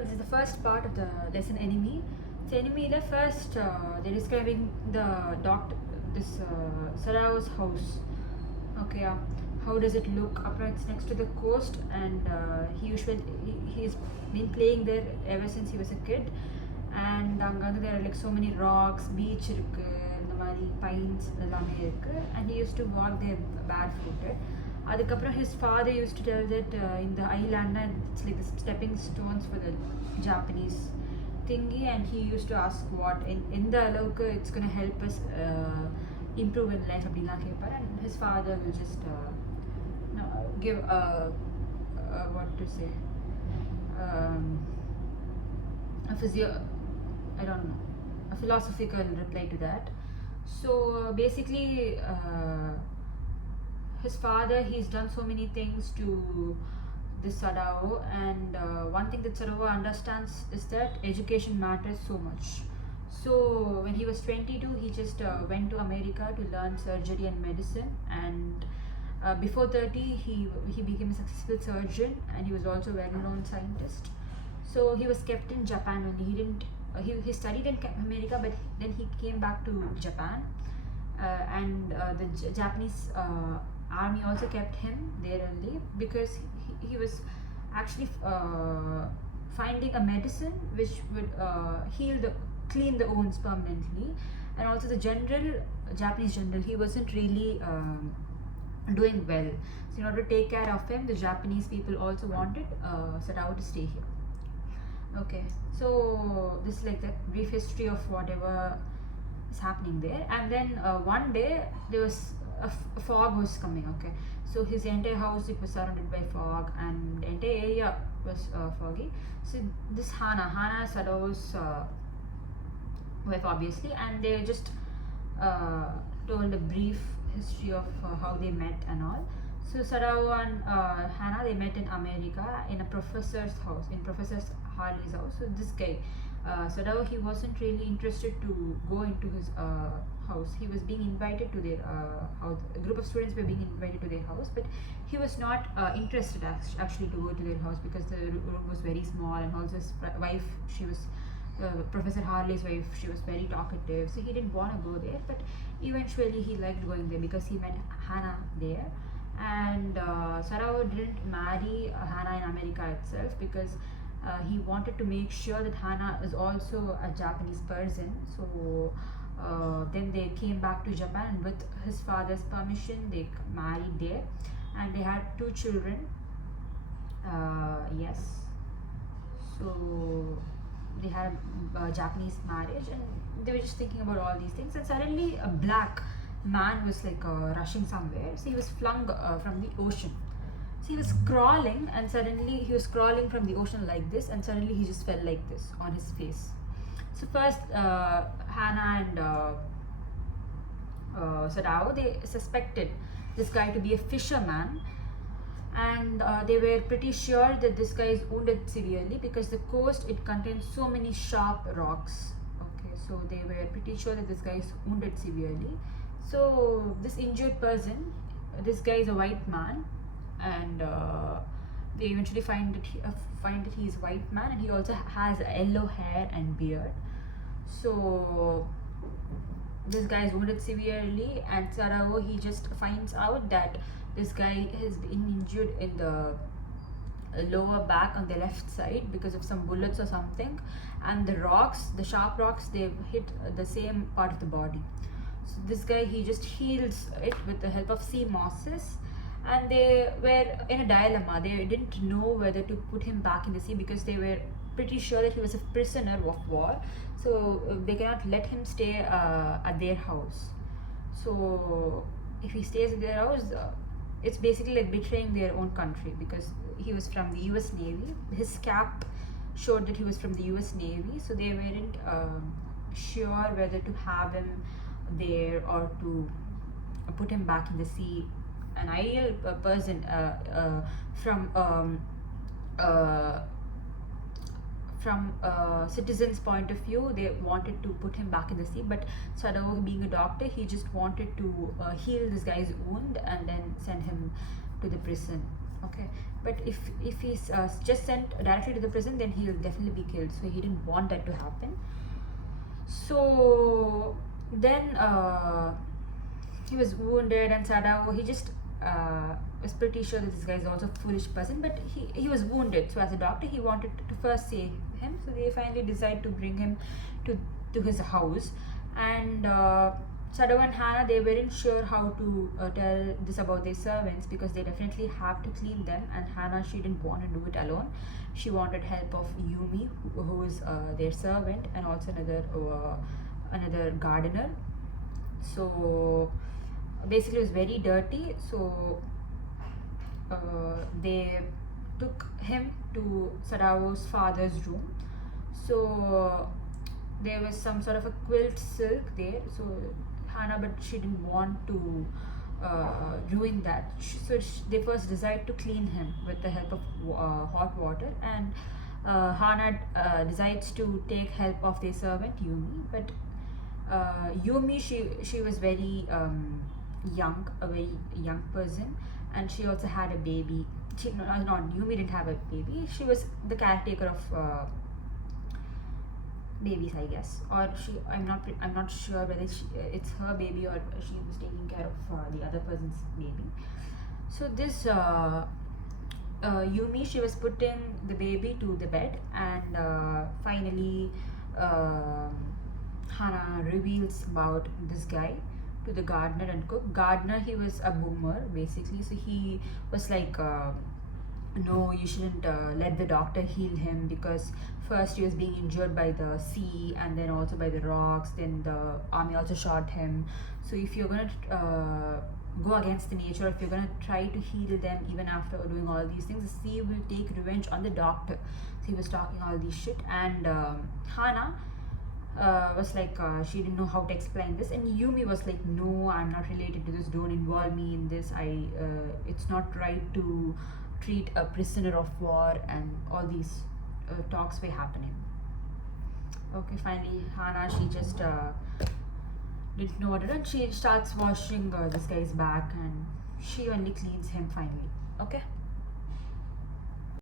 This is the first part of the lesson enemy. So enemy the first they're describing the doctor this Sadao's house. Okay, how does it look? It's next to the coast, and he's been playing there ever since he was a kid. And there are like so many rocks, beach இருக்கு, இந்த மாதிரி pines எல்லாமே இருக்கு, and he used to walk there barefooted. அதுக்கப்புறம் his father used to tell that in the island it's like the stepping stones for the Japanese thingy, and he used to ask what in the அளவுக்கு it's going to help us improve in life அப்படிலாம் கேட்பார், and his father will just give what to say I don't know, a philosophical reply to that. So basically his father, he's done so many things to this Sadao, and one thing that Sadao understands is that education matters so much. So when he was 22, he just went to America to learn surgery and medicine, and before 30 he became a successful surgeon, and he was also a well-known scientist. So he was kept in Japan only. He didn't he studied in America, but then he came back to Japan, and the Japanese army also kept him there only because he was actually finding a medicine which would clean the wounds permanently. And also the Japanese general, he wasn't really doing well. So in order to take care of him, the Japanese people also wanted Sadao to stay here. Okay, so this is like the brief history of whatever is happening there. And then one day there was a fog was coming. Okay, so his entire house, it was surrounded by fog, and the entire area was foggy. So this Hana Sadao's wife, obviously, and they just told a brief history of how they met and all. So Sadao and Hannah, they met in America in a professor's house, in Professor Harley's house. So this guy, Sadao, he wasn't really interested to go into his house. He was being invited to their house. A group of students were being invited to their house, but he was not interested actually to go to their house because the room was very small, and also his wife, she was Professor Harley's wife, she was very talkative, so he didn't want to go there. But eventually he liked going there because he met Hannah there. And Sadao didn't marry Hannah in America itself because he wanted to make sure that Hannah is also a Japanese person. So then they came back to Japan, and with his father's permission they married there, and they had 2 children. Yes, so they had a Japanese marriage, and they were just thinking about all these things, and suddenly a black man was like rushing somewhere. So he was flung from the ocean. So he was crawling, and suddenly he was crawling from the ocean like this, and suddenly he just fell like this on his face. So first Hannah and Sadao, they suspected this guy to be a fisherman, and they were pretty sure that this guy is wounded severely because the coast, it contains so many sharp rocks. Okay, so they were pretty sure that this guy is wounded severely. So this injured person, this guy is a white man, and they eventually find that he is a white man, and he also has yellow hair and beard. So this guy is wounded severely, and Sadao, he just finds out that this guy has been injured in the lower back on the left side because of some bullets or something, and the sharp rocks, they've hit the same part of the body. So this guy, he just heals it with the help of sea mosses, and they were in a dilemma. They didn't know whether to put him back in the sea because they were pretty sure that he was a prisoner of war, so they cannot let him stay at their house. So if he stays at their house, it's basically like betraying their own country because he was from the US Navy. His cap showed that he was from the US Navy, so they weren't sure whether to have him there or to put him back in the sea. An ideal person from citizens' point of view, they wanted to put him back in the sea, but Sadao, being a doctor, he just wanted to heal this guy's wound and then send him to the prison. Okay, but if he's just sent directly to the prison, then he'll definitely be killed. So he didn't want that to happen. So then he was wounded, and Sadao, he just was pretty sure that this guy is also a foolish person, but he was wounded. So as a doctor, he wanted to first save him. So they finally decide to bring him to his house, and Sadao and Hannah, they weren't sure how to tell this about their servants, because they definitely have to clean them, and Hannah, she didn't want to do it alone. She wanted help of Yumi, who is their servant, and also another gardener. So basically, it was very dirty. So they took him to Sadao's father's room. So there was some sort of a quilt silk there. So Hannah, but she didn't want to ruin that. They first decided to clean him with the help of hot water, and Hannah decides to take help of their servant Yumi. But Yumi, she was very young, a very young person, and she also had a baby. Not Yumi didn't have a baby. She was the caretaker of babies, I guess, or I'm not sure whether it's her baby or she was taking care of the other person's baby. So this Yumi, she was putting the baby to the bed, and finally Hannah reveals about this guy to the gardener and cook. Gardener, he was a boomer basically, so he was like, no, you shouldn't let the doctor heal him, because first he was being injured by the sea, and then also by the rocks, then the army also shot him. So if you're gonna go against the nature, if you're gonna try to heal them even after doing all these things, the sea will take revenge on the doctor. So he was talking all this shit, and Hannah was like, she didn't know how to explain this, and Yumi was like, no, I'm not related to this, don't involve me in this. It's not right to treat a prisoner of war, and all these talks were happening. Okay, finally Hannah, she just didn't know what to do, and she starts washing this guy's back, and she only cleans him finally. Okay.